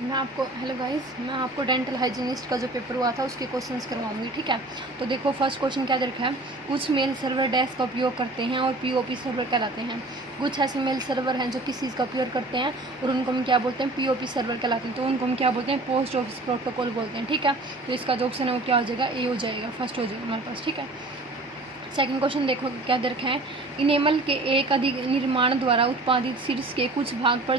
Hello guys, मैं आपको dental hygienist का जो पेपर हुआ था उसके क्वेश्चंस करवाऊंगी। ठीक है, तो देखो फर्स्ट क्वेश्चन क्या दे रखा है। कुछ मेल सर्वर डैश का उपयोग करते हैं और पीओपी सर्वर कहलाते हैं। कुछ ऐसे मेल सर्वर हैं जो किस चीज़ का उपयोग करते हैं और उनको हम क्या बोलते हैं, पीओपी सर्वर कहलाते हैं। तो उनको हम क्या बोलते हैं, पोस्ट ऑफिस प्रोटोकॉल बोलते हैं। ठीक है, तो इसका जो ऑप्शन है वो क्या हो जाएगा, ए हो जाएगा, फर्स्ट हो जाएगा हमारे पास। ठीक है, सेकंड क्वेश्चन देखो क्या दे रखा है। इनेमल के एक अधिक निर्माण द्वारा उत्पादित शीर्ष के कुछ भाग पर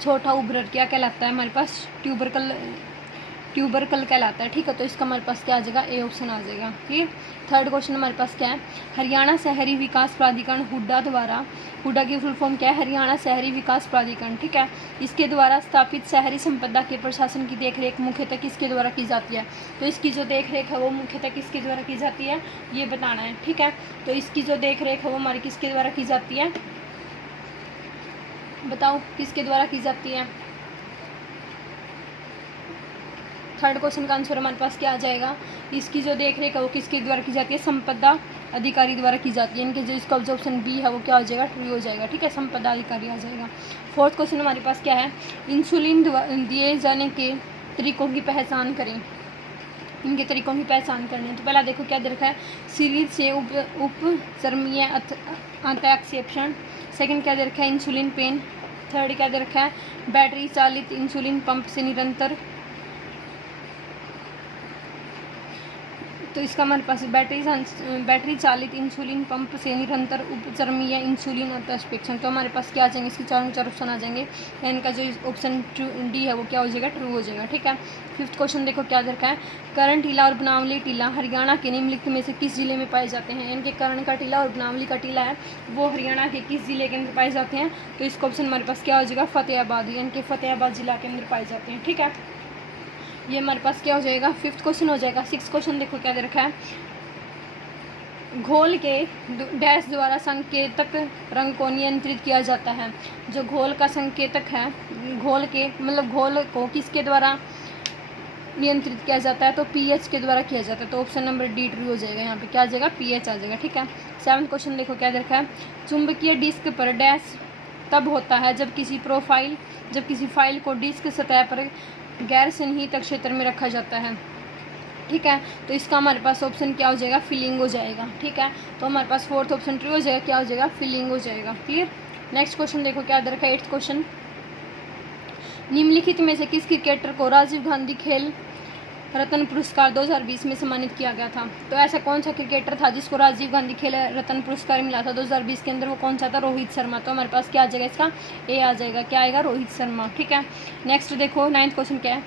छोटा उभर क्या कहलाता है हमारे पास, ट्यूबरकल कहलाता है। ठीक है, तो इसका हमारे पास क्या आ जाएगा, ए ऑप्शन आ जाएगा। क्लियर। थर्ड क्वेश्चन हमारे पास क्या है। हरियाणा शहरी विकास प्राधिकरण हुड्डा की फुल फॉर्म क्या है, हरियाणा शहरी विकास प्राधिकरण। ठीक है, इसके द्वारा स्थापित शहरी संपदा के प्रशासन की देखरेख मुख्यतः किसके द्वारा की जाती है। तो इसकी जो देखरेख है वो मुख्यतः किसके द्वारा की जाती है, ये बताना है। ठीक है, तो इसकी जो देखरेख है वो हमारी किसके द्वारा की जाती है, बताओ किसके द्वारा की जाती है। थर्ड क्वेश्चन का आंसर हमारे पास क्या आ जाएगा, इसकी जो देखरेख है वो किसके द्वारा की जाती है, संपदा अधिकारी द्वारा की जाती है। इनके जो इसका जो ऑप्शन बी है वो क्या हो जाएगा, ट्रू हो जाएगा। ठीक है, संपदा अधिकारी आ जाएगा। फोर्थ क्वेश्चन हमारे पास क्या है। इंसुलिन दिए जाने के तरीकों की पहचान करें। इनके तरीकों की पहचान करनी है। तो पहला देखो क्या दे रखा है, सीरीज से उपचर्मीय अंतःक्षेपण। सेकंड क्या दे रखा है, इंसुलिन पेन। थर्ड क्या दे रखा है, बैटरी चालित इंसुलिन पंप से निरंतर। तो इसका हमारे पास बैटरी चालित इंसुलिन पंप से निरंतर उपचर्मीय इंसुलिन अंतःक्षेपण। तो हमारे पास क्या आ जाएंगे, इसके चार ऑप्शन आ जाएंगे। इनका जो ऑप्शन डी है वो क्या हो जाएगा, ट्रू हो जाएगा। ठीक है, फिफ्थ क्वेश्चन देखो क्या दे रखा है। कर्ण टीला और बनावली टीला हरियाणा के निम्नलिखित में से किस जिले में पाए जाते हैं। इनके कर्ण का टीला और बनावली का टीला है वो हरियाणा के किस जिले के अंदर पाए जाते हैं। तो इसका ऑप्शन हमारे पास क्या हो जाएगा, फतेहाबाद। इनके फतेहाबाद जिला के अंदर पाए जाते हैं। ठीक है, ये हमारे पास क्या हो जाएगा, फिफ्थ क्वेश्चन हो जाएगा। सिक्स क्वेश्चन देखो क्या दे रखा है। घोल के डैश द्वारा संकेतक रंग को नियंत्रित किया जाता है। जो घोल का संकेतक है, घोल के मतलब घोल को किसके द्वारा नियंत्रित किया जाता है, तो पीएच के द्वारा किया जाता है। तो ऑप्शन नंबर डी ट्रू हो जाएगा, यहाँ पे क्या आ जाएगा, पीएच आ जाएगा। ठीक है, सेवंथ क्वेश्चन देखो क्या दे रखा है। चुंबकीय डिस्क पर डैश तब होता है जब किसी फाइल को डिस्क सतह पर गैर सन्निहित क्षेत्र में रखा जाता है। ठीक है, तो इसका हमारे पास ऑप्शन क्या हो जाएगा, फिलिंग हो जाएगा। ठीक है, तो हमारे पास फोर्थ ऑप्शन ट्रू हो जाएगा, क्या हो जाएगा, फिलिंग हो जाएगा। क्लियर। नेक्स्ट क्वेश्चन देखो क्या दे रखा है, एट्थ क्वेश्चन। निम्नलिखित में से किस क्रिकेटर को राजीव गांधी खेल रत्न पुरस्कार 2020 में सम्मानित किया गया था। तो ऐसा कौन सा क्रिकेटर था जिसको राजीव गांधी खेल रत्न पुरस्कार मिला था 2020 के अंदर, वो कौन सा था, रोहित शर्मा। तो हमारे पास क्या आ जाएगा, इसका ए आ जाएगा, क्या आएगा, रोहित शर्मा। ठीक है, नेक्स्ट देखो नाइन्थ क्वेश्चन क्या है।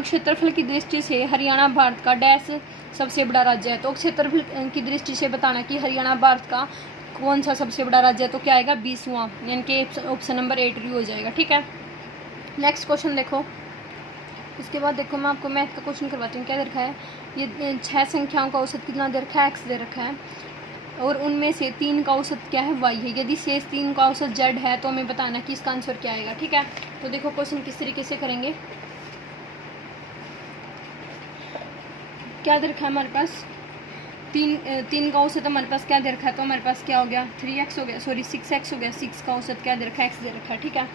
क्षेत्रफल की दृष्टि से हरियाणा भारत का डैश सबसे बड़ा राज्य है। तो क्षेत्रफल की दृष्टि से बताना कि हरियाणा भारत का कौन सा सबसे बड़ा राज्य है, तो क्या आएगा, 20वां, यानी कि ऑप्शन नंबर 8 हो जाएगा। ठीक है, नेक्स्ट क्वेश्चन देखो। इसके बाद देखो मैं आपको मैथ का क्वेश्चन करवाती हूँ। क्या दे रखा है, ये 6 संख्याओं का औसत कितना दे रखा है, x दे रखा है, और उनमें से 3 का औसत क्या है, y है। यदि शेष 3 का औसत z है तो हमें बताना कि इसका आंसर क्या आएगा। ठीक है, तो देखो क्वेश्चन किस तरीके से करेंगे। क्या दे रखा है हमारे पास, तीन का औसत हमारे पास क्या दे रखा है, तो हमारे पास क्या हो गया, 3x हो गया, सॉरी 6x हो गया। 6 का औसत क्या दे रखा है, x दे रखा है। ठीक है,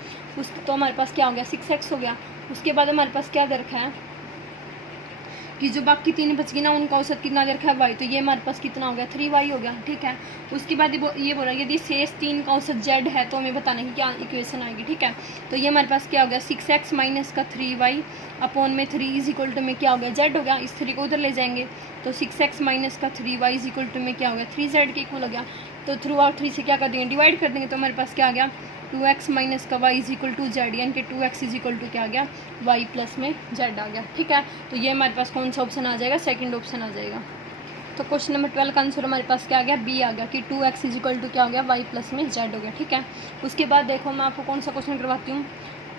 तो हमारे पास क्या हो गया, 6x हो गया। उसके बाद हमारे पास क्या दे रखा है कि जो बाकी 3 बच गई ना उनका औसत कितना दे रखा है, y। तो ये हमारे पास कितना हो गया, 3y हो गया। ठीक है, उसके बाद ये बोल रहा है यदि शेष 3 का औसत z है तो हमें बताना है क्या इक्वेशन आएगी। ठीक है, तो ये हमारे पास क्या हो गया, 6x माइनस का 3y अपॉन में 3 इज इक्वल टू में क्या हो गया, z हो गया। इस 3 को उधर ले जाएंगे तो 6x माइनस का 3y इज इक्वल टू में क्या हो गया, 3z के इक्वल हो गया। तो थ्रू आउट 3 से क्या कर देंगे, डिवाइड कर देंगे। तो हमारे पास क्या आ गया, 2x माइनस का y is equal to Z, यानी कि 2x इज इक्वल टू क्या आ गया, y प्लस में z आ गया। ठीक है, तो ये हमारे पास कौन सा ऑप्शन आ जाएगा, सेकंड ऑप्शन आ जाएगा। तो क्वेश्चन नंबर 12 का आंसर हमारे पास क्या आ गया, बी आ गया कि 2x इज इक्वल टू क्या हो गया, y प्लस में z हो गया। ठीक है, उसके बाद देखो मैं आपको कौन सा क्वेश्चन करवाती हूँ।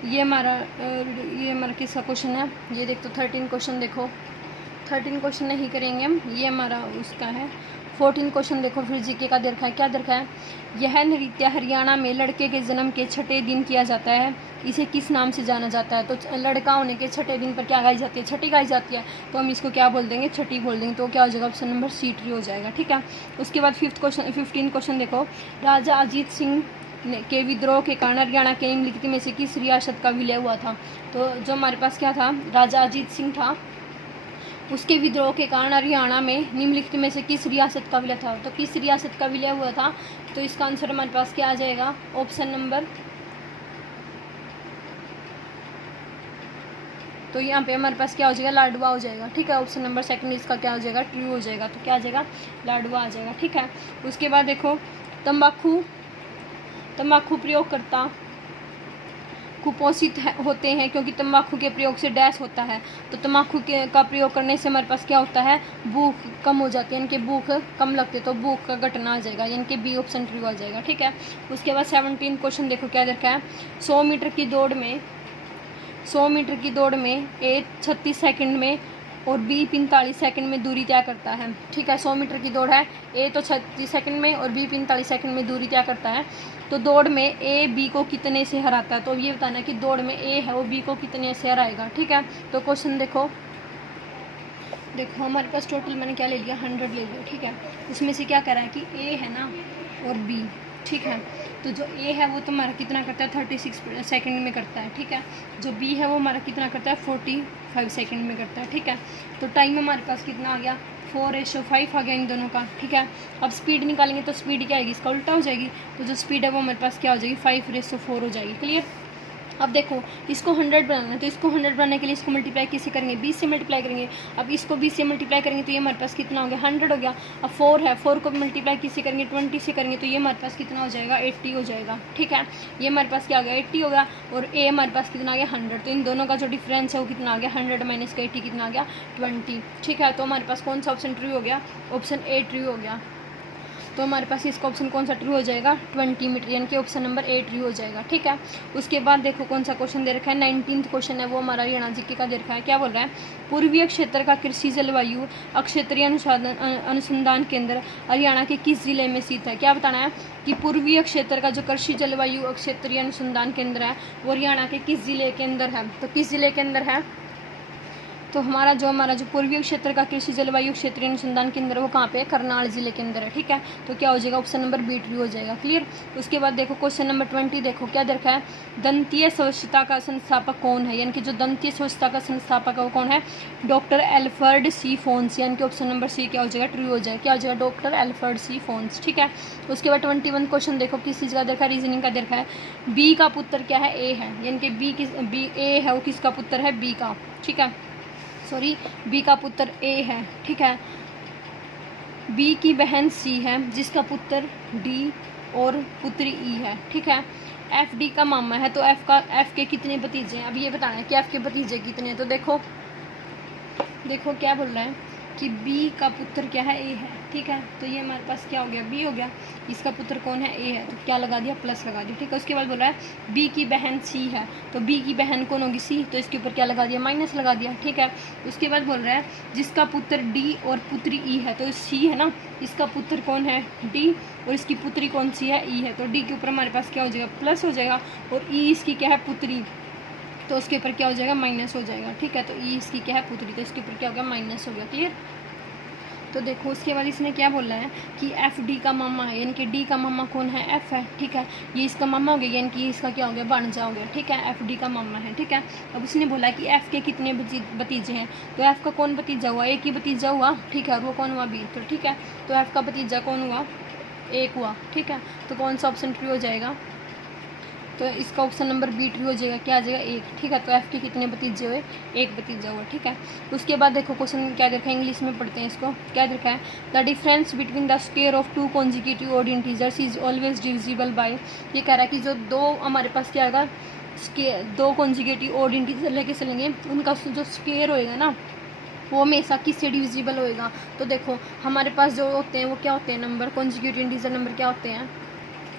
ये हमारा किसका क्वेश्चन है, ये देख। तो 13 क्वेश्चन देखो, 13 क्वेश्चन नहीं करेंगे हम, ये हमारा उसका है। 14 क्वेश्चन देखो, फिर जीके का दे रखा है। क्या दे रखा है, यह नृत्य हरियाणा में लड़के के जन्म के 6ठे दिन किया जाता है, इसे किस नाम से जाना जाता है। तो लड़का होने के 6ठे दिन पर क्या गाई जाती है, छठी गाई जाती है। तो हम इसको क्या बोल देंगे, छठी बोल देंगे। तो क्या हो जाएगा, ऑप्शन नंबर सी ट्रू हो जाएगा। ठीक है, उसके बाद 15 क्वेश्चन देखो। राजा अजीत सिंह के विद्रोह के कारण हरियाणा के निम्नलिखित में से किस रियासत का विलय हुआ था? तो जो हमारे पास क्या था, राजा अजीत सिंह था, उसके विद्रोह के कारण हरियाणा में निम्नलिखित में से किस रियासत का विलय था? तो किस रियासत का विलय हुआ था? तो इसका आंसर हमारे पास क्या आ जाएगा, ऑप्शन नंबर, तो यहाँ पे हमारे पास क्या हो जाएगा, लाडवा हो जाएगा। ठीक है, ऑप्शन नंबर सेकंड इसका क्या हो जाएगा, ट्रू हो जाएगा। तो क्या आ जाएगा, लाडवा आ जाएगा। ठीक है, उसके बाद देखो तंबाकू प्रयोगकर्ता कुपोषित होते हैं क्योंकि तंबाकू के प्रयोग से डैश होता है। तो तंबाकू का प्रयोग करने से हमारे पास क्या होता है, भूख कम हो जाती है, इनके भूख कम लगती है, तो भूख का घटना आ जाएगा, इनके बी ऑप्शन ट्रू आ जाएगा। ठीक है, उसके बाद 17 क्वेश्चन देखो क्या देखा है, 100 मीटर की दौड़ में ए 36 सेकंड में और बी 45 सेकंड में दूरी तय करता है। ठीक है, 100 मीटर की दौड़ है, ए तो 36 सेकंड में और बी 45 सेकंड में दूरी तय करता है। तो दौड़ में ए बी को कितने से हराता है? तो ये बताना है कि दौड़ में ए है वो बी को कितने से हराएगा। ठीक है, तो क्वेश्चन देखो हमारे पास टोटल मैंने क्या ले लिया, 100 ले लिया। ठीक है, उसमें से क्या कह रहा है कि ए है ना और बी। ठीक है, तो जो ए है वो तुम्हारा कितना करता है, 36 सेकंड में करता है। ठीक है, जो बी है वो हमारा कितना करता है, 45 सेकंड में करता है। ठीक है, तो टाइम हमारे पास कितना आ गया, 4:5 आ गया इन दोनों का। ठीक है, अब स्पीड निकालेंगे तो स्पीड क्या आएगी, इसका उल्टा हो जाएगी। तो जो स्पीड है वो हमारे पास क्या हो जाएगी, 5:4 हो जाएगी। क्लियर। अब देखो इसको 100 बनाना है, तो इसको 100 बनाने के लिए इसको मल्टीप्लाई किससे करेंगे, 20 से मल्टीप्लाई करेंगे। अब इसको 20 से मल्टीप्लाई करेंगे तो ये हमारे पास कितना हो गया, 100 हो गया। अब 4 है, 4 को मल्टीप्लाई किससे करेंगे, 20 से करेंगे, तो ये हमारे पास कितना हो जाएगा, 80 हो जाएगा। ठीक है, ये हमारे पास क्या हो गया, 80 हो गया। और ए हमारे पास कितना आ गया, 100। तो इन दोनों का जो डिफरेंस है वो कितना आ गया, 100 माइनस का 80 कितना आ गया, 20। ठीक है, तो हमारे पास कौन सा ऑप्शन ट्रू हो गया, ऑप्शन ए ट्रू हो गया। तो हमारे पास इसका ऑप्शन कौन सा ट्रू हो जाएगा, 20 मीटर, यानी कि ऑप्शन नंबर ए ट्रू हो जाएगा। ठीक है, उसके बाद देखो कौन सा क्वेश्चन दे रखा है, 19th क्वेश्चन है वो हमारा हरियाणा जीके का दे रखा है। क्या बोल रहा है, पूर्वीय क्षेत्र का कृषि जलवायु क्षेत्रीय अनुसंधान केंद्र हरियाणा के किस जिले में स्थित है? क्या बताना है कि पूर्वीय क्षेत्र का जो कृषि जलवायु क्षेत्रीय अनुसंधान केंद्र है वो हरियाणा के किस जिले के अंदर है? तो किस जिले के अंदर है, तो हमारा जो पूर्वीय क्षेत्र का कृषि जलवायु क्षेत्रीय अनुसंधान केंद्र वो कहाँ पे है, करनाल जिले के अंदर है। ठीक है, तो क्या हो जाएगा, ऑप्शन नंबर बी ट्रू हो जाएगा। क्लियर। उसके बाद देखो क्वेश्चन नंबर 20 देखो क्या देखा है, दंतीय स्वच्छता का संस्थापक कौन है? यानी कि जो दंतीय स्वच्छता का संस्थापक है वो कौन है, डॉक्टर एल्फ्रेड सी फोन्स, यानी कि ऑप्शन नंबर सी क्या हो जाएगा, ट्रू हो जाएगा। क्या हो जाएगा, डॉक्टर एल्फ्रेड सी फोन्स। ठीक है, उसके बाद 21 क्वेश्चन देखो किस चीज़ का देखा है, रीजनिंग का देखा है, बी का पुत्र क्या है, ए है, यानी कि बी ए है वो किसका पुत्र है, बी का। ठीक है, सॉरी बी का पुत्र ए है। ठीक है, बी की बहन सी है जिसका पुत्र डी और पुत्री ई है। ठीक है, एफ डी का मामा है, तो एफ के कितने भतीजे हैं? अब ये बताना है कि एफ के भतीजे कितने हैं। तो देखो क्या बोल रहा है कि बी का पुत्र क्या है, ए है। ठीक है, तो ये हमारे पास क्या हो गया, बी हो गया, इसका पुत्र कौन है, ए है, तो क्या लगा दिया, प्लस लगा दिया। ठीक है, उसके बाद बोल रहा है बी की बहन सी है, तो बी की बहन कौन होगी, सी, तो इसके ऊपर क्या लगा दिया, माइनस लगा दिया। ठीक है, उसके बाद बोल रहा है जिसका पुत्र डी और पुत्री ई है, तो सी है ना, इसका पुत्र कौन है, डी, और इसकी पुत्री कौन सी है, ई है, तो डी के ऊपर हमारे पास क्या हो जाएगा, प्लस हो जाएगा, और ई इसकी क्या है, पुत्री, तो उसके ऊपर क्या हो जाएगा, माइनस हो जाएगा। ठीक है, तो ई इसकी क्या है, पुत्री, तो इसके ऊपर क्या हो गया, माइनस हो गया। क्लियर। तो देखो उसके बाद इसने क्या बोला है कि एफ डी का मामा है, यानी कि डी का मामा कौन है, एफ है। ठीक है, ये इसका मामा हो गया, यानी कि इसका क्या हो गया, भांजा हो गया। ठीक है, एफ डी का मामा है। ठीक है, अब उसने बोला कि एफ के कितने भतीजे हैं, तो एफ का कौन भतीजा हुआ, एक ही भतीजा हुआ। ठीक है, और वो कौन हुआ, बी। तो ठीक है, तो एफ का भतीजा कौन हुआ, एक हुआ। ठीक है, तो कौन सा ऑप्शन ट्रू हो जाएगा, तो इसका ऑप्शन नंबर बी ट्रू हो जाएगा। क्या आ जाएगा, एक। ठीक है, तो एफ के कितने भतीजे हुए, एक भतीजा हुआ। ठीक है, उसके बाद देखो क्वेश्चन क्या देखा है, इंग्लिश में पढ़ते हैं इसको। क्या देखा है, the difference between the square of 2 consecutive odd integers is always divisible by. ये कह रहा है कि जो दो हमारे पास क्या आएगा, दो कॉन्जिक्यूटिव ऑड इंटीजर लेके चलेंगे, उनका जो स्क्वायर होएगा ना वो हमेशा किससे डिविजिबल होएगा। तो देखो हमारे पास जो होते हैं वो क्या होते हैं, नंबर, कॉन्जिक्यूटिव इंटीजर नंबर क्या होते हैं,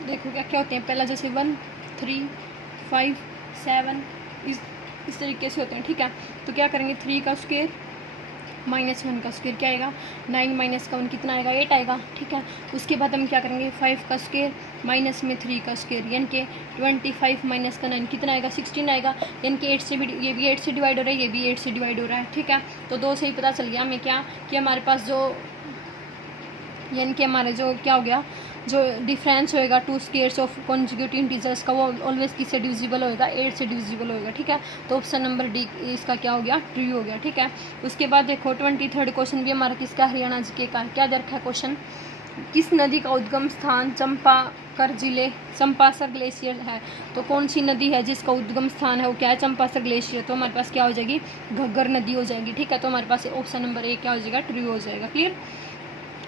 देखो क्या होते हैं, पहला जैसे 1 3 5 7 इस तरीके से होते हैं। ठीक है, तो क्या करेंगे, 3 का स्क्वायर -1 का स्क्वायर क्या आएगा, 9 माइनस का 1 कितना आएगा, 8 आएगा। ठीक है, उसके बाद हम क्या करेंगे, 5 का स्क्वायर माइनस में 3 का स्क्वायर, यानी कि 25 माइनस का 9 कितना आएगा, 16 आएगा। यानी कि 8 से भी, ये भी 8 से डिवाइड हो रहा है, ये भी 8 से डिवाइड हो रहा है। ठीक है, तो 2 से ही पता चल गया हमें क्या कि हमारे पास जो, यानी कि हमारा जो क्या हो गया, जो डिफरेंस होएगा 2 स्क्वायर्स ऑफ कॉन्जुगेटिव इंटीजर्स का, वो ऑलवेज किससे डिविजिबल होएगा, 8 से डिविजिबल होएगा, ठीक है। तो ऑप्शन नंबर डी इसका क्या हो गया, ट्रू हो गया, ठीक है। उसके बाद देखो 23rd क्वेश्चन भी हमारा किसका, हरियाणा जी का। क्या दे रखा है क्वेश्चन, किस नदी का उद्गम स्थान चंपाकर जिले चंपासर ग्लेशियर है। तो कौन सी नदी है जिसका उद्गम स्थान है वो क्या है, चंपासर ग्लेशियर। तो हमारे पास क्या हो जाएगी, घग्गर नदी हो जाएगी, ठीक है। तो हमारे पास ऑप्शन नंबर ए क्या हो जाएगा, ट्रू हो जाएगा, क्लियर।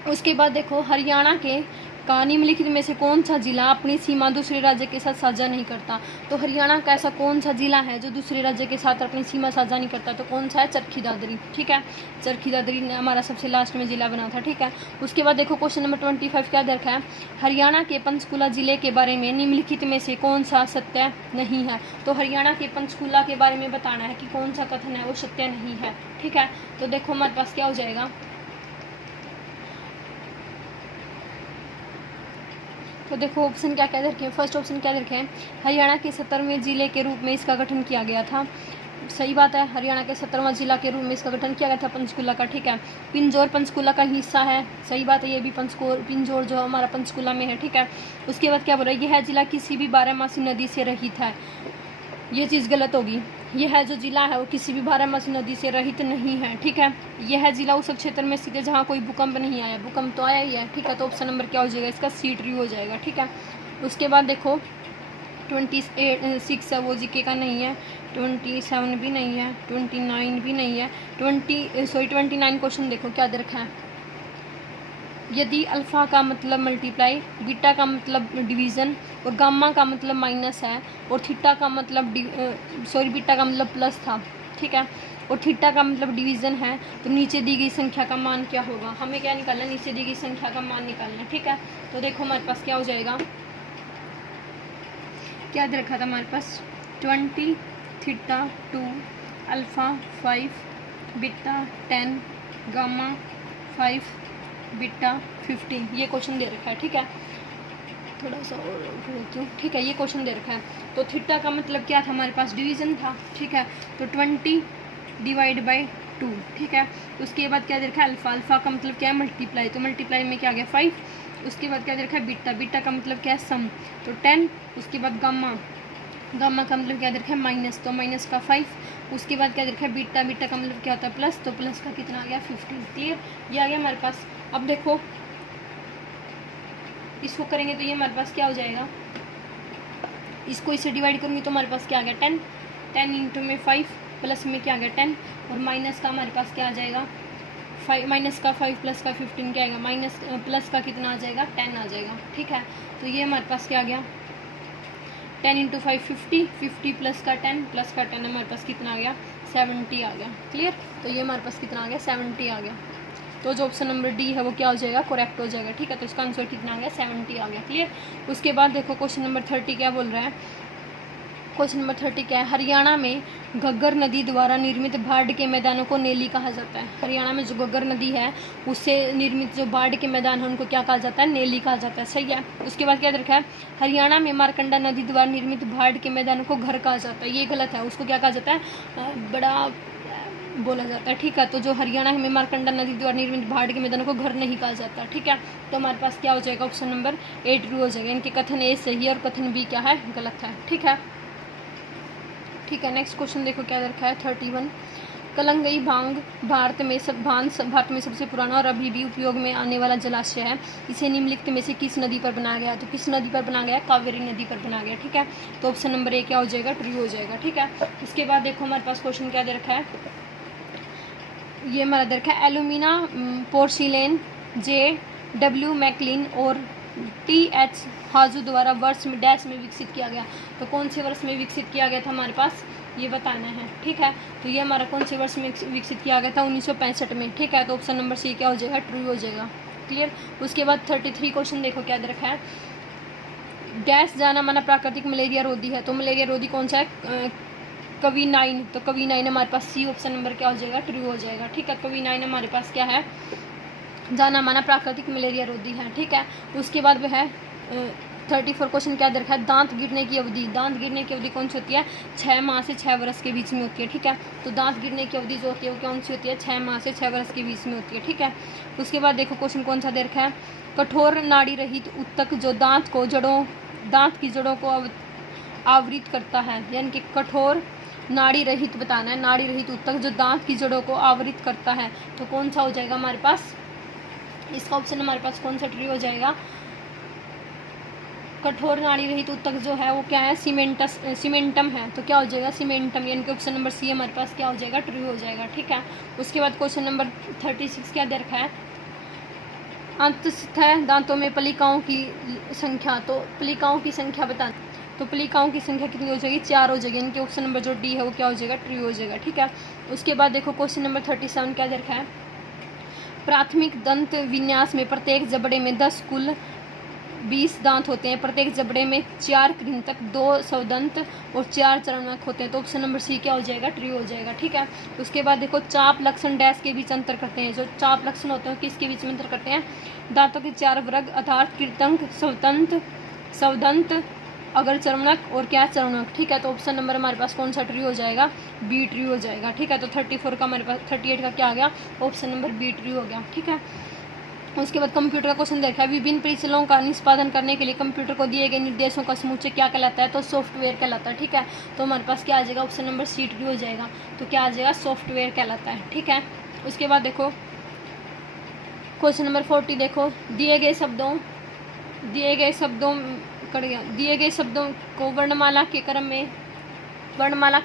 उसके बाद देखो हरियाणा के का निम्नलिखित में से कौन सा जिला अपनी सीमा दूसरे राज्य के साथ साझा नहीं करता। तो हरियाणा का ऐसा कौन सा जिला है जो दूसरे राज्य के साथ अपनी सीमा साझा नहीं करता, तो कौन सा है, चरखी दादरी, ठीक है। चरखी दादरी ने हमारा सबसे लास्ट में जिला बना था, ठीक है। उसके बाद देखो क्वेश्चन नंबर 25 क्या देखा है, हरियाणा के पंचकुला जिले के बारे में निम्नलिखित में से कौन सा सत्य नहीं है। तो हरियाणा के पंचकुला के बारे में बताना है कि कौन सा कथन है वो सत्य नहीं है, ठीक है। तो देखो हमारे पास क्या हो जाएगा, तो देखो ऑप्शन क्या क्या रखे हैं। फर्स्ट ऑप्शन क्या रखे हैं, हरियाणा के 17वें जिले के रूप में इसका गठन किया गया था। सही बात है, हरियाणा के 17वां जिला के रूप में इसका गठन किया गया था पंचकुला का, ठीक है। पिंजौर पंचकुला का हिस्सा है, सही बात है, ये भी पिंजौर जो हमारा पंचकुला में है, ठीक है। उसके बाद क्या बोल रहा है, यह जिला किसी भी बारहमासी नदी से रहित है। ये चीज़ गलत होगी, यह है जो जिला है वो किसी भी बारहमासी नदी से रहित नहीं है, ठीक है। यह जिला उस क्षेत्र में स्थित है जहाँ कोई भूकंप नहीं आया, भूकंप तो आया ही है, ठीक है। तो ऑप्शन नंबर क्या हो जाएगा, इसका सी ट्रू हो जाएगा, ठीक है। उसके बाद देखो 26 है वो जीके का नहीं है, 27 भी नहीं है, 29 भी नहीं है, 29 क्वेश्चन देखो क्या दे रखा है, यदि अल्फ़ा का मतलब मल्टीप्लाई, बीटा का मतलब डिवीज़न और गामा का मतलब माइनस है और थीटा का मतलब बीटा का मतलब प्लस था, ठीक है, और थीटा का मतलब डिवीज़न है, तो नीचे दी गई संख्या का मान क्या होगा, हमें क्या निकालना है, नीचे दी गई संख्या का मान निकालना है, ठीक है। तो देखो हमारे पास क्या हो जाएगा, क्या दे रखा था हमारे पास, 20 theta 2 alpha 5 beta 10 gamma 5 beta 15, ये क्वेश्चन दे रखा है, ठीक है। थोड़ा सा और क्यों, ठीक है, ये क्वेश्चन दे रखा है। तो थीटा का मतलब क्या था, हमारे पास डिवीज़न था, ठीक है। तो 20 डिवाइड बाई 2, ठीक है। उसके बाद क्या दे रखा है, अल्फ़ा, अल्फ़ा का मतलब क्या है, मल्टीप्लाई, तो मल्टीप्लाई में क्या आ गया 5। उसके बाद क्या दे रखा है, बीटा, बीटा का मतलब क्या है, सम, तो 10। उसके बाद गामा, गामा का मतलब क्या दे रखा है, माइनस, तो माइनस का 5। उसके बाद क्या दे रखा है, बीटा, बीटा का मतलब क्या होता है, प्लस, तो प्लस का कितना आ गया 15, क्लियर, ये आ गया हमारे पास। अब देखो इसको करेंगे तो ये हमारे पास क्या हो जाएगा, इसको इससे डिवाइड करूँगी तो हमारे पास क्या आ गया 10, 10 इंटू में 5 प्लस में क्या आ गया 10, और माइनस का हमारे पास क्या आ जाएगा 5, माइनस का 5 प्लस का 15 क्या आएगा, माइनस प्लस का कितना आ जाएगा 10 आ जाएगा, ठीक है। तो ये हमारे पास क्या आ गया 10 इंटू 5 50, 50 प्लस का 10 प्लस का 10 हमारे पास कितना आ गया 70 आ गया, क्लियर। तो ये हमारे पास कितना आ गया 70 आ गया। तो जो ऑप्शन नंबर डी है वो क्या हो जाएगा, करेक्ट हो जाएगा, ठीक है। तो इसका आंसर कितना आ गया 70 आ गया, क्लियर। उसके बाद देखो क्वेश्चन नंबर 30 क्या बोल रहा है, क्वेश्चन नंबर 30 क्या है, हरियाणा में घग्गर नदी द्वारा निर्मित बाढ़ के मैदानों को नेली कहा जाता है। हरियाणा में जो घग्गर नदी है उससे निर्मित जो बाढ़ के मैदान है उनको क्या कहा जाता है, नेली कहा जाता है, सही है। उसके बाद क्या रखा है, हरियाणा में मारकंडा नदी द्वारा निर्मित बाढ़ के मैदानों को घर कहा जाता है, ये गलत है, उसको क्या कहा जाता है, बड़ा बोला जाता है, ठीक है। तो जो हरियाणा में मारकंडा नदी द्वारा निर्मित बाढ़ के मैदानों को घर नहीं कहा जाता, ठीक है। तो हमारे पास क्या हो जाएगा, ऑप्शन नंबर 8 ट्रू हो जाएगा। इनके कथन ए सही है और कथन बी क्या है, गलत है, ठीक है, ठीक है। नेक्स्ट क्वेश्चन देखो क्या रखा है 31, कलंगई भांग भारत में सबसे पुराना और अभी भी उपयोग में आने वाला जलाशय है, इसे निम्नलिखित में से किस नदी पर बनाया गया, तो किस नदी पर बनाया गया, कावेरी नदी पर बनाया गया, ठीक है। तो ऑप्शन नंबर ए क्या हो जाएगा, ट्रू हो जाएगा, ठीक है। इसके बाद देखो हमारे पास क्वेश्चन क्या दे रखा है, ये हमारा दे रखा है, एलुमिना पोर्सिलेन JW मैकलिन और TH हाजू द्वारा वर्ष में डैश में विकसित किया गया। तो कौन से वर्ष में विकसित किया गया था हमारे पास ये बताना है, ठीक है। तो ये हमारा कौन से वर्ष में विकसित किया गया था, 1965 में, ठीक है। तो ऑप्शन नंबर सी क्या हो जाएगा, ट्रू हो जाएगा, क्लियर। उसके बाद 33 क्वेश्चन देखो क्या दे रखा है, डैश जाना माना प्राकृतिक मलेरिया रोधी है। तो मलेरिया रोधी कौन सा है, क्विनाइन। तो क्विनाइन हमारे पास सी ऑप्शन नंबर क्या हो जाएगा, ट्रू हो जाएगा, ठीक है। क्विनाइन हमारे पास क्या है, जाना माना प्राकृतिक मलेरिया रोधी है, ठीक है। उसके बाद वह है 34 क्वेश्चन क्या दे रखा है, दांत गिरने की अवधि। दांत गिरने की अवधि कौन सी होती है, 6 माह से 6 वर्ष के बीच में होती है, ठीक है। तो दांत गिरने की अवधि जो होती है वो कौन सी होती है, 6 माह से 6 वर्ष के बीच में होती है, ठीक है। उसके बाद देखो क्वेश्चन कौन सा दे रखा है, कठोर नाड़ी रहित ऊतक जो दांत की जड़ों को आवृत करता है, यानी कि कठोर नाड़ी रहित बताना है, नाड़ी रहित ऊतक जो दांत की जड़ों को आवृत करता है, तो कौन सा हो जाएगा हमारे पास, इसका ऑप्शन हमारे पास कौन सा ट्री हो जाएगा, कठोर नाड़ी रहित ऊतक जो है वो क्या है, सीमेंटम है, तो क्या हो जाएगा सीमेंटम, यानी कि ऑप्शन नंबर सी हमारे पास क्या हो जाएगा, ट्रू हो जाएगा, ठीक है। उसके बाद क्वेश्चन नंबर 36 क्या दे रखा है, अंततः दांतों में पलिकाओं की संख्या, तो पलिकाओं की संख्या बता, तो पलिकाओं की संख्या कितनी हो जाएगी, 4 हो जाएगी, इनके ऑप्शन नंबर जो डी है वो क्या हो जाएगा, ट्रू हो जाएगा, ठीक है। उसके बाद देखो क्वेश्चन नंबर 37 क्या दे रखा है, प्राथमिक दंत विन्यास में प्रत्येक जबड़े में 10 कुल 20 दांत होते हैं, प्रत्येक जबड़े में 4 कृंतक, 2 सवदंत और 4 चरणवक होते हैं, तो ऑप्शन नंबर सी क्या हो जाएगा, ट्रू हो जाएगा, ठीक है। उसके बाद देखो चाप लक्षण डैश के बीच अंतर करते हैं, जो चाप लक्षण होते हैं किसके बीच में अंतर करते हैं, दांतों के 4 वर्ग अर्थात कृंतक, सवदंत, अगर चरणवक और क्या चरणवक, ठीक है। तो ऑप्शन नंबर हमारे पास कौन सा ट्रू हो जाएगा, बी ट्रू हो जाएगा, ठीक है। तो 34 का हमारे पास 38 का क्या आ गया, ऑप्शन नंबर बी ट्रू हो गया, ठीक है। उसके बाद कंप्यूटर का क्वेश्चन देखा है, विभिन्न परिचलों का निष्पादन करने के लिए कंप्यूटर को दिए गए निर्देशों का समुच्चय क्या कहलाता है, तो सॉफ्टवेयर कहलाता है, ठीक है। तो हमारे पास क्या आ जाएगा, ऑप्शन नंबर सी ट्रू हो जाएगा, तो क्या आ जाएगा, सॉफ्टवेयर कहलाता है, ठीक है। उसके बाद देखो क्वेश्चन नंबर 40 देखो, दिए गए शब्दों को वर्णमाला के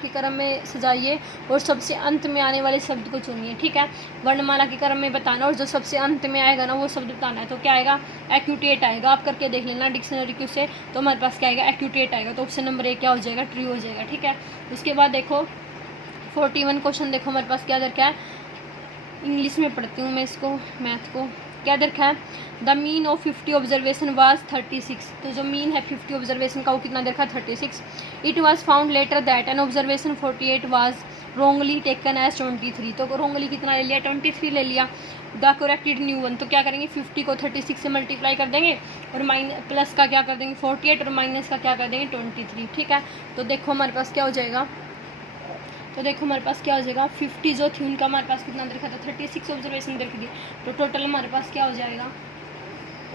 क्रम में सजाइए और सबसे अंत में आने वाले शब्द को चुनिए, ठीक है। वर्णमाला के क्रम में बताना और जो सबसे अंत में आएगा ना वो शब्द बताना है, तो क्या आएगा, एक्यूटेट आएगा, आप करके देख लेना डिक्शनरी क्यू से, तो हमारे पास क्या आएगा, एक्यूटेट आएगा, तो ऑप्शन नंबर ए क्या हो जाएगा, ट्रू हो जाएगा, ठीक है। उसके बाद देखो 41 क्वेश्चन देखो हमारे पास क्या दरकार है, इंग्लिश में पढ़ती हूँ मैं इसको, मैथ को, क्या दरकार है, the mean of 50 observation was 36, तो जो मीन है 50 ऑब्जर्वेशन का वो कितना देखा, 36। It was found later that an observation 48 was wrongly taken as 23, तो रोंगली कितना ले लिया, 23 ले लिया। द करेक्टेड न्यू वन, तो क्या करेंगे 50 को 36 से मल्टीप्लाई कर देंगे और प्लस का क्या कर देंगे 48 और माइनस का क्या कर देंगे 23, ठीक है। तो देखो हमारे पास क्या हो जाएगा, तो देखो हमारे पास क्या हो जाएगा, 50 जो थी उनका हमारे पास कितना देखा था, 36 ऑब्जर्वेशन देखी, तो टोटल हमारे पास क्या हो जाएगा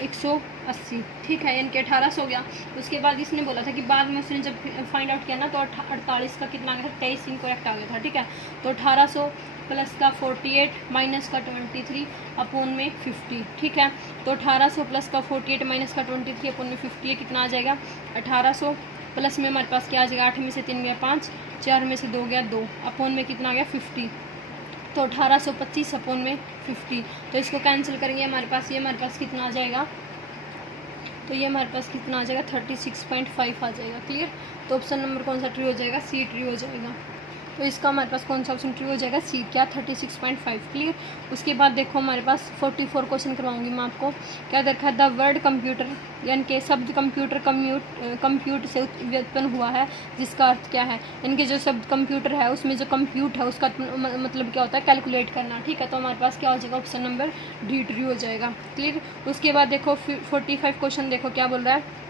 180, ठीक है, यानी कि 1800 हो गया। उसके बाद इसने बोला था कि बाद में उसने जब फाइंड आउट किया ना तो 48 का कितना आ गया था, 23 इनकरेक्ट आ गया था, ठीक है। तो 1800 प्लस का 48 माइनस का 23 अपॉन में 50, ठीक है। तो 1800 प्लस का 48 माइनस का 23 अपॉन में 50 कितना आ जाएगा 1800, प्लस में हमारे पास क्या आ जाएगा, 8 में से 3 गया 5, 4 में से 2 गया 2, अपॉन में कितना आ गया 50, तो 1825 अपॉन में 50, तो इसको कैंसिल करेंगे हमारे पास कितना आ जाएगा, तो ये हमारे पास कितना आ जाएगा 36.5 आ जाएगा, क्लियर। तो ऑप्शन नंबर कौन सा ट्रू हो जाएगा, सी ट्रू हो जाएगा। तो इसका हमारे पास कौन सा ऑप्शन ट्रू हो जाएगा, सी, क्या 36.5, क्लियर। उसके बाद देखो हमारे पास 44 क्वेश्चन करवाऊंगी मैं आपको, क्या देखा, द वर्ड कंप्यूटर, यानी कि शब्द कंप्यूटर कंप्यूट से व्युत्पन्न हुआ है, जिसका अर्थ क्या है, यानी कि जो शब्द कंप्यूटर है उसमें जो कंप्यूट है उसका मतलब क्या होता है, कैलकुलेट करना, ठीक है। तो हमारे पास क्या हो जाएगा, ऑप्शन नंबर डी ट्रू हो जाएगा, क्लियर। उसके बाद देखो 45 क्वेश्चन देखो क्या बोल रहा है,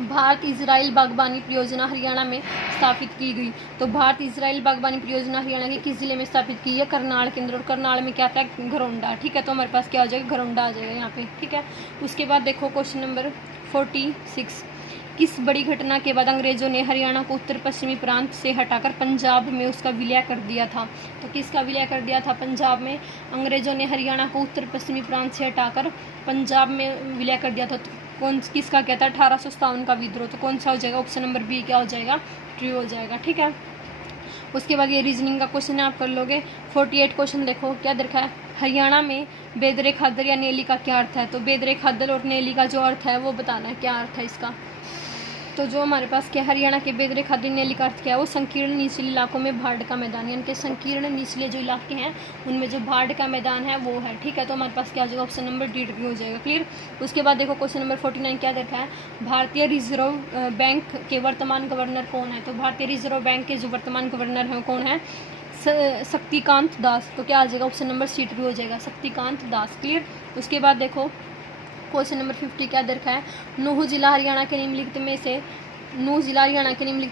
भारत इजराइल बागबानी परियोजना हरियाणा में स्थापित की गई, तो भारत इजराइल बागबानी परियोजना हरियाणा के किस जिले में स्थापित की है, करनाल के अंदर, और करनाल में क्या आता है, घरौंडा, ठीक है। तो हमारे पास क्या हो जाएगा, घरौंडा आ जाएगा यहाँ पे, ठीक है। उसके बाद देखो क्वेश्चन नंबर 46, किस बड़ी घटना के बाद अंग्रेजों ने हरियाणा को उत्तर पश्चिमी प्रांत से हटाकर पंजाब में उसका विलय कर दिया था, तो किसका विलय कर दिया था, पंजाब में अंग्रेजों ने हरियाणा को उत्तर पश्चिमी प्रांत से हटाकर पंजाब में विलय कर दिया था, तो किसका क्या था, 1857 का विद्रोह, तो कौन सा हो जाएगा, ऑप्शन नंबर बी क्या हो जाएगा, ट्रू हो जाएगा, ठीक है। उसके बाद ये रीजनिंग का क्वेश्चन है, आप कर लोगे। 48 क्वेश्चन देखो क्या देखा है, हरियाणा में बेदरे खादर या नेली का क्या अर्थ है, तो बेदरे खादर और नेली का जो अर्थ है वो बताना है, क्या अर्थ है इसका। तो जो हमारे पास क्या हरियाणा के बेदरे खादी नेली का अर्थ क्या है, वो संकीर्ण निचले इलाकों में भाड़ का मैदान, यानी कि संकीर्ण निचले जो इलाके हैं उनमें जो भाड़ का मैदान है वो है, ठीक है। तो हमारे पास क्या हो जाएगा, ऑप्शन नंबर डी हो जाएगा, क्लियर। उसके बाद देखो क्वेश्चन नंबर 49 क्या देखा है, भारतीय रिजर्व बैंक के वर्तमान गवर्नर कौन है, तो भारतीय रिजर्व बैंक के जो वर्तमान गवर्नर हैं कौन है, शक्तिकांत दास, तो क्या आ जाएगा, ऑप्शन नंबर सी ट्रू हो जाएगा, शक्तिकांत दास, क्लियर। उसके बाद देखो क्वेश्चन नंबर 50 क्या दे रखा है, नूह जिला हरियाणा के निम्नलिखित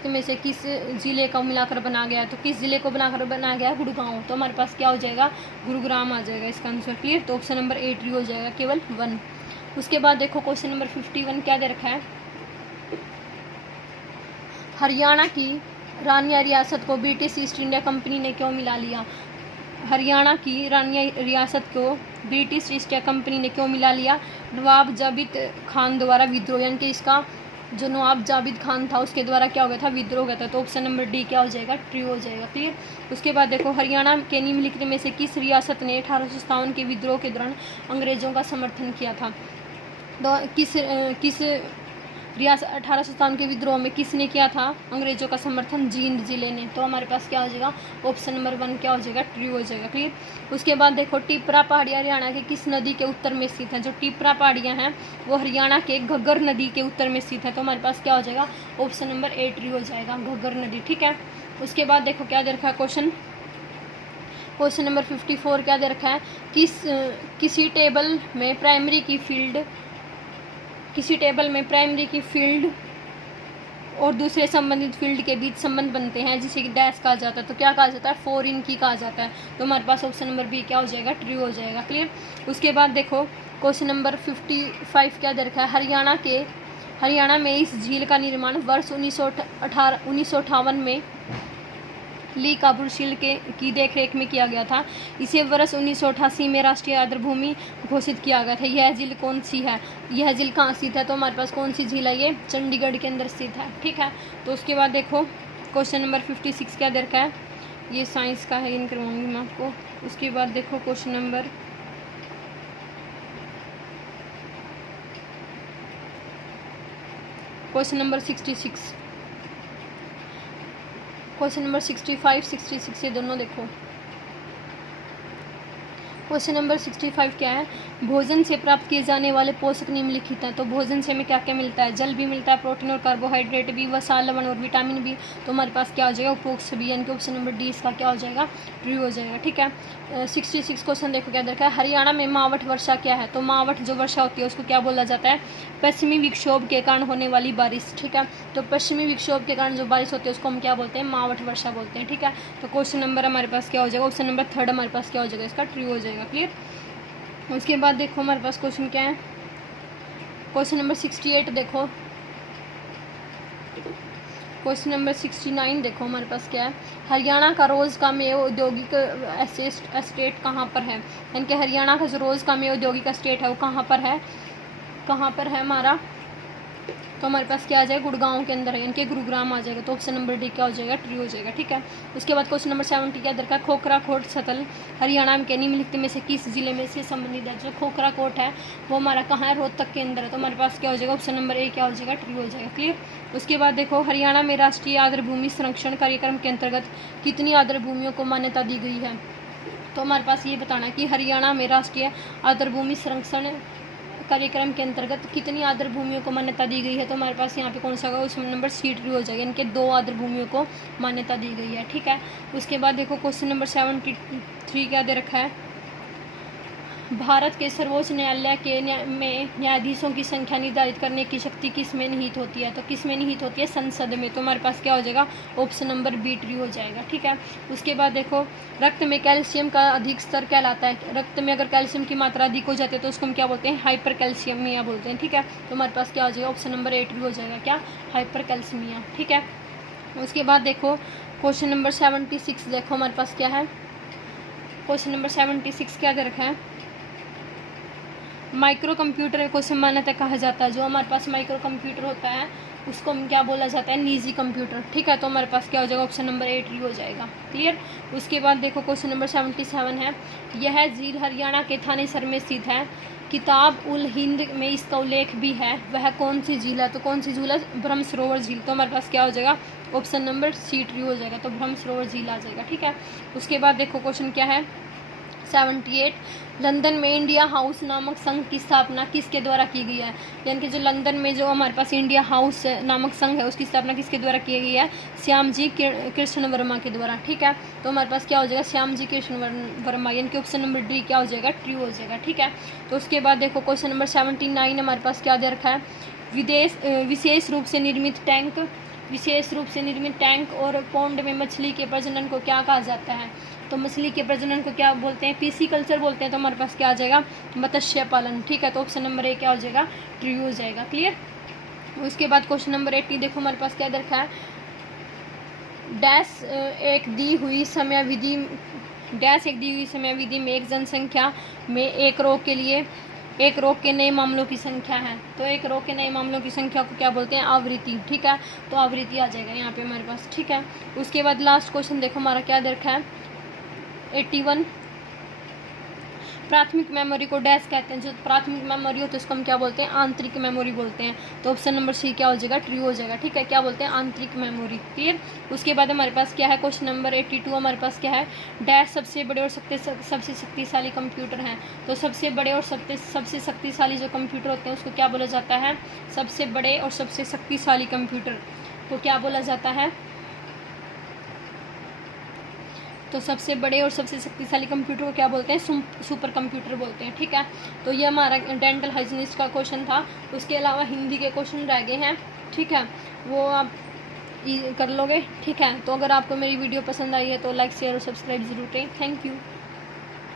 में से किस जिले को मिलाकर बनाया गया है? तो किस जिले को बनाकर बनाया गया है? गुड़गांव। तो हमारे पास क्या हो जाएगा? गुरुग्राम आ जाएगा इसका आंसर। क्लियर। तो ऑप्शन नंबर 8 हो जाएगा, केवल 1। उसके बाद देखो क्वेश्चन नंबर 51 क्या दे रखा है, हरियाणा की रानिया रियासत को ब्रिटिश ईस्ट इंडिया कंपनी ने क्यों मिला लिया? हरियाणा की रानिया रियासत को ब्रिटिश ईस्ट इंडिया कंपनी ने क्यों मिला लिया? नवाब जाबित खान द्वारा विद्रोह, यानी कि इसका जो नवाब जाबित खान था उसके द्वारा क्या हो गया था? विद्रोह हो गया था। तो ऑप्शन नंबर डी क्या हो जाएगा? ट्रू हो जाएगा। क्लियर। उसके बाद देखो हरियाणा के निम्नलिखित में से किस रियासत ने 1857 के विद्रोह के दौरान अंग्रेजों का समर्थन किया था? तो किस रियासत 1857 के विद्रोह में किसने किया था अंग्रेजों का समर्थन? जींद जिले ने। तो हमारे पास क्या हो जाएगा? ऑप्शन नंबर 1 क्या हो जाएगा? ट्रू हो जाएगा। क्लियर। उसके बाद देखो टिपरा पहाड़ियाँ हरियाणा के किस नदी के उत्तर में स्थित है? जो टिपरा पहाड़ियाँ हैं वो हरियाणा के घग्गर नदी के उत्तर में स्थित है। तो हमारे पास क्या हो जाएगा? ऑप्शन नंबर 8 ट्रू हो जाएगा, घग्गर नदी। ठीक है। उसके बाद देखो क्या दे रखा है क्वेश्चन नंबर 54 क्या दे रखा है, किसी टेबल में प्राइमरी की फील्ड और दूसरे संबंधित फील्ड के बीच संबंध बनते हैं जिसे डैश कहा जाता है। तो क्या कहा जाता है? 4 इन की कहा जाता है। तो हमारे पास ऑप्शन नंबर बी क्या हो जाएगा? ट्रू हो जाएगा। क्लियर। उसके बाद देखो क्वेश्चन नंबर 55 क्या दे रखा है, हरियाणा में इस झील का निर्माण वर्ष 1958 में ली कापुर झील की देखरेख में किया गया था। इसे वर्ष 1988 में राष्ट्रीय आर्द्रभूमि घोषित किया गया था। यह झील कौन सी है? यह झील कहाँ स्थित है? तो हमारे पास कौन सी झील है? ये चंडीगढ़ के अंदर स्थित है। ठीक है। तो उसके बाद देखो क्वेश्चन नंबर 56 क्या दे रखा है, ये साइंस का है, इन करवाऊंगी मैं आपको। उसके बाद देखो क्वेश्चन नंबर 66, क्वेश्चन नंबर 65, 66 ये दोनों देखो। क्वेश्चन नंबर 65 क्या है, भोजन से प्राप्त किए जाने वाले पोषक निम्नलिखित हैं। तो भोजन से हमें क्या क्या मिलता है? जल भी मिलता है, प्रोटीन और कार्बोहाइड्रेट भी, वसा, लवण और विटामिन भी। तो हमारे पास क्या हो जाएगा? उपरोक्त सभी, यानी कि ऑप्शन नंबर डी इसका क्या हो जाएगा? ट्रू हो जाएगा। ठीक है। 66 क्वेश्चन देखो क्या देखा है, हरियाणा में मावठ वर्षा क्या है? तो मावठ जो वर्षा होती है उसको क्या बोला जाता है? पश्चिमी विक्षोभ के कारण होने वाली बारिश। ठीक है। तो पश्चिमी विक्षोभ के कारण जो बारिश होती है उसको हम क्या बोलते हैं? मावठ वर्षा बोलते हैं। ठीक है। तो क्वेश्चन नंबर हमारे पास क्या हो जाएगा? ऑप्शन नंबर 3 हमारे पास क्या हो जाएगा? इसका ट्रू हो जाएगा। क्लियर। उसके बाद देखो हमारे पास क्वेश्चन क्या है, क्वेश्चन नंबर 68 देखो। क्वेश्चन नंबर 69 देखो हमारे पास क्या है, हरियाणा का रोज़ का मेव औद्योगिक एस्टेट कहाँ पर है? यानी कि हरियाणा का जो रोज़ का मेव औद्योगिक एस्टेट है वो कहाँ पर है हमारा? तो हमारे पास क्या आ जाएगा? गुड़गांव के अंदर है, यानी कि गुरुग्राम आ जाएगा। तो ऑप्शन नंबर डी क्या हो जाएगा? ट्रू हो जाएगा। ठीक है। उसके बाद क्वेश्चन नंबर 70 क्या दरकार, खोखरा कोट सतल हरियाणा के निम्नलिखित में से किस जिले में से संबंधित है? जो खोखरा कोट है वो हमारा कहाँ है? रोहतक के अंदर है। तो हमारे पास क्या हो जाएगा? ऑप्शन नंबर ए क्या हो जाएगा? ट्रू हो जाएगा। क्लियर। उसके बाद देखो हरियाणा में राष्ट्रीय आर्द्रभूमि संरक्षण कार्यक्रम के अंतर्गत कितनी आर्द्रभूमियों को मान्यता दी गई है? तो हमारे पास ये बताना है कि हरियाणा में राष्ट्रीय आर्द्रभूमि संरक्षण कार्यक्रम के अंतर्गत कितनी आर्द्रभूमियों को मान्यता दी गई है? तो हमारे पास यहाँ पे कौन सा होगा? उस नंबर सी ट्रू हो जाएगा, यानी कि 2 आर्द्रभूमियों को मान्यता दी गई है। ठीक है। उसके बाद देखो क्वेश्चन नंबर 73 क्या दे रखा है, भारत के सर्वोच्च न्यायालय के में न्यायाधीशों की संख्या निर्धारित करने की शक्ति किस में निहित होती है? तो किस में निहित होती है? संसद में। तो हमारे पास क्या हो जाएगा? ऑप्शन नंबर बी ट्रू हो जाएगा। ठीक है। उसके बाद देखो रक्त में कैल्शियम का अधिक स्तर कहलाता है। रक्त में अगर कैल्शियम की मात्रा अधिक हो जाती है तो उसको हम क्या बोलते हैं? हाइपर कैल्शियमिया बोलते हैं। ठीक है। तो हमारे पास क्या हो जाएगा? ऑप्शन नंबर 8 ट्रू हो जाएगा, क्या? Hyper calcaemia. ठीक है। उसके बाद देखो क्वेश्चन नंबर 76 देखो हमारे पास क्या है, क्वेश्चन नंबर 76 क्या दे रखा है, माइक्रो कंप्यूटर को सामान्यतः कहा जाता है। जो हमारे पास माइक्रो कंप्यूटर होता है उसको हम क्या बोला जाता है? निजी कंप्यूटर। ठीक है। तो हमारे पास क्या हो जाएगा? ऑप्शन नंबर 8 हो जाएगा। क्लियर। उसके बाद देखो क्वेश्चन नंबर 77 है, यह झील हरियाणा के थानेसर में स्थित है, किताब उल हिंद में इसका उल्लेख भी है, वह कौन सी झील है? तो कौन सी झील है? ब्रह्म सरोवर झील। तो हमारे पास क्या हो जाएगा? ऑप्शन नंबर सी ट्रू हो जाएगा, तो ब्रह्म सरोवर झील आ जाएगा। ठीक है। उसके बाद देखो क्वेश्चन क्या है, 78 लंदन में इंडिया हाउस नामक संघ की स्थापना किसके द्वारा की गई है? यानी कि जो लंदन में जो हमारे पास इंडिया हाउस नामक संघ है उसकी स्थापना किसके द्वारा की गई है? श्याम जी कृष्ण वर्मा के द्वारा। ठीक है, तो हमारे पास क्या हो जाएगा? श्याम जी कृष्ण वर्मा, यानी कि ऑप्शन नंबर डी क्या हो जाएगा? ट्रू हो जाएगा। ठीक है, तो उसके बाद देखो क्वेश्चन नंबर 79 हमारे पास क्या दे रखा है? विशेष रूप से निर्मित टैंक और पौंड में मछली के प्रजनन को क्या कहा जाता है? तो मछली के प्रजनन को क्या बोलते हैं? पीसी कल्चर बोलते हैं। तो हमारे पास क्या आ जाएगा? मत्स्य पालन। ठीक है, तो ऑप्शन नंबर ए क्या हो जाएगा? ट्रू हो जाएगा। क्लियर। उसके बाद क्वेश्चन नंबर 80 देखो हमारे पास क्या दे रखा है? डैश एक दी हुई समय विधि में एक जनसंख्या में एक रोग के नए मामलों की संख्या है। तो एक रोग के नए मामलों की संख्या को क्या बोलते हैं? आवृत्ति। ठीक है, तो आवृत्ति आ जाएगा यहाँ पे हमारे पास। ठीक है, उसके बाद लास्ट क्वेश्चन देखो हमारा क्या दे रखा है? 81 प्राथमिक मेमोरी को डैश कहते हैं। जो प्राथमिक मेमोरी होती है उसको हम क्या बोलते हैं? आंतरिक मेमोरी बोलते हैं। तो ऑप्शन नंबर सी क्या हो जाएगा? ट्रू हो जाएगा। ठीक है, क्या बोलते हैं? आंतरिक मेमोरी। क्लियर। उसके बाद हमारे पास क्या है? क्वेश्चन नंबर 82 हमारे पास क्या है? डैश सबसे बड़े और सबसे शक्तिशाली कंप्यूटर हैं। तो सबसे बड़े और सबसे शक्तिशाली जो कंप्यूटर होते हैं उसको क्या बोला जाता है? सबसे बड़े और सबसे शक्तिशाली कंप्यूटर को क्या बोला जाता है? तो सबसे बड़े और सबसे शक्तिशाली कंप्यूटर को क्या बोलते हैं? सुपर कंप्यूटर बोलते हैं। ठीक है, तो ये हमारा डेंटल हाइजीनिस्ट का क्वेश्चन था। उसके अलावा हिंदी के क्वेश्चन रह गए हैं। ठीक है, वो आप कर लोगे। ठीक है, तो अगर आपको मेरी वीडियो पसंद आई है तो लाइक शेयर और सब्सक्राइब जरूर करें। Thank you.